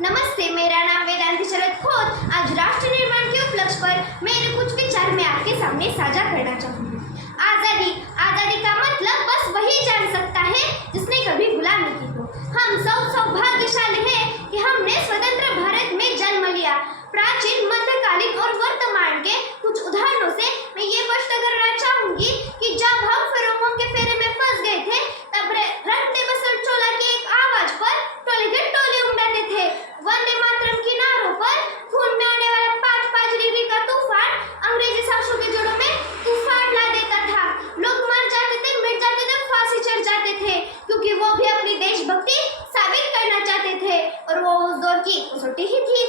नमस्ते, मेरा नाम वेदांती शरद खोत। आज राष्ट्र निर्माण के उपलक्ष्य पर मेरे कुछ विचार मैं आपके सामने साझा करना चाहूँगी। आज़ादी का मतलब बस वही जान सकता है जिसने कभी गुलामी की हो। हम सब सौभाग्यशाली हैं कि हमने स्वतंत्र भारत में जन्म लिया। प्राचीन, मध्यकालीन और वर्तमान के कुछ उदाहरणों से मैं ये स्पष्ट करना चाहूँगी कि जब हम फिरौनों के फेरे में फंस गए थे, तब रटने बसर चोला की एक आवाज पर टोले के टोले उमड़ते थे। वंदे मातरम के नारों पर खून में आने वाला 5-5 डिग्री का तूफान अंग्रेजी शासकों के जोड़ों में तूफान ला देता था। लोग मर जाते थे, मिट जाते थे, फांसी चढ़ जाते थे, क्योंकि वो भी अपनी देशभक्ति साबित करना चाहते थे और वो उस दौर की कसौटी ही थी।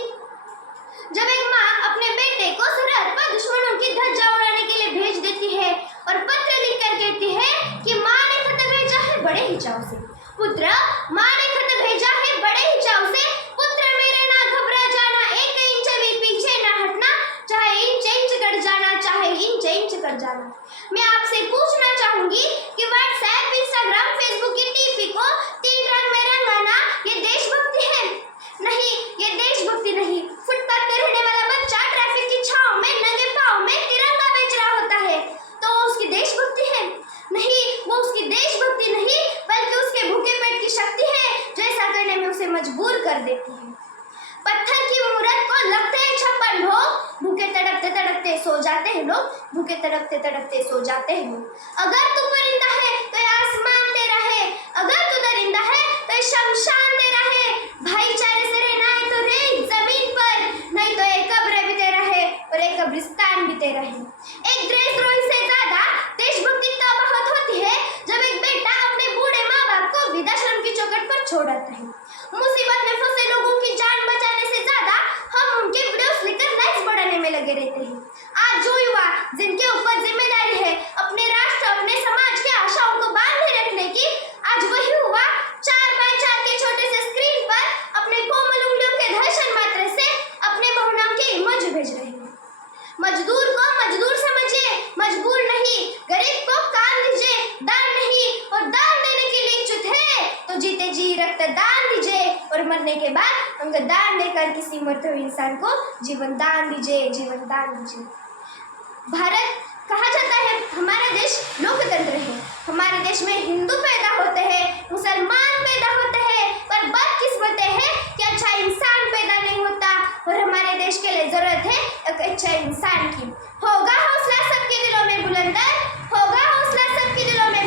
जब एक माँ अपने बेटे को सरहद पर दुश्मनों की ध्वजा उड़ाने के लिए भेज देती है और पत्र लिखकर कहती है कि माँ ने खत भेजा है बड़े ही चाव से, पुत्र माँ ने खत भेजा है बड़े ही चाव से, पुत्र मेरे ना घबरा जाना, एक इंच भी पीछे ना हटना, चाहे इंच कर जाना, चाहे इंच कर जाना। मैं आपसे पूछना चाहूंगी कि व्हाट्सएप, इंस्टाग्राम, फेसबुक की टीपी को 3 रंग में रंगाना ये देशभक्ति है? नहीं, ये देशभक्ति नहीं। फुटपाथ पर रहने वाला बच्चा ट्रैफिक की छांव में नंगे पांव में तिरंगा बेच रहा होता है, तो उसकी देशभक्ति है? नहीं, वो उसकी देशभक्ति नहीं, बल्कि उसके भूखे पेट की शक्ति है जो ऐसा करने में उसे मजबूर कर देती है। पत्थर की मूरत को लगते हैं 56 लोग, भूखे तड़पते तड़पते सो जाते हैं लोग, भूखे तड़पते तड़पते सो जाते हैं लोग। अगर तू परिंदा है तो ये आसमान तेरा है, अगर तू दरिंदा है तो ये शमशान तेरा है। भाईचारे से रहना है तो रह जमीन पर, नहीं तो एक कब्र भी तेरा है और एक कब्रिस्तान भी तेरा है। एक देशद्रोही से ज्यादा देशभक्ति तब बहुत होती है जब एक बेटा अपने बूढ़े माँ बाप को वृद्धाश्रम की चौखट पर छोड़ आता है। मुसीबत में फंसे लोगों की जान बचाने से ज्यादा हम उनके वीडियोस लेकर लाइक्स बढ़ाने में लगे रहते हैं। आज जो युवा जिनके ऊपर जिम्मेदारी है अपने राष्ट्र, अपने समाज के आशाओं को बांधे रखने की, आज वही युवा 4x4 के छोटे से स्क्रीन पर अपने कोमल उंगलियों के दर्शन मात्र से अपने भावनाओं के इमोजी भेज रहे हैं। मजदूर को मजदूर समझिए, मजबूर नहीं। गरीब को काम दीजिए, दान नहीं। और दान देने के लिए इच्छुक है तो जीते जी रक्तदान दीजिए और मरने के बाद उनका दान देकर किसी मरते हुए इंसान को जीवन दान दीजिए, जीवन दान दीजिए। भारत कहा जाता है हमारा देश लोकतंत्र है, हमारे देश में हिंदू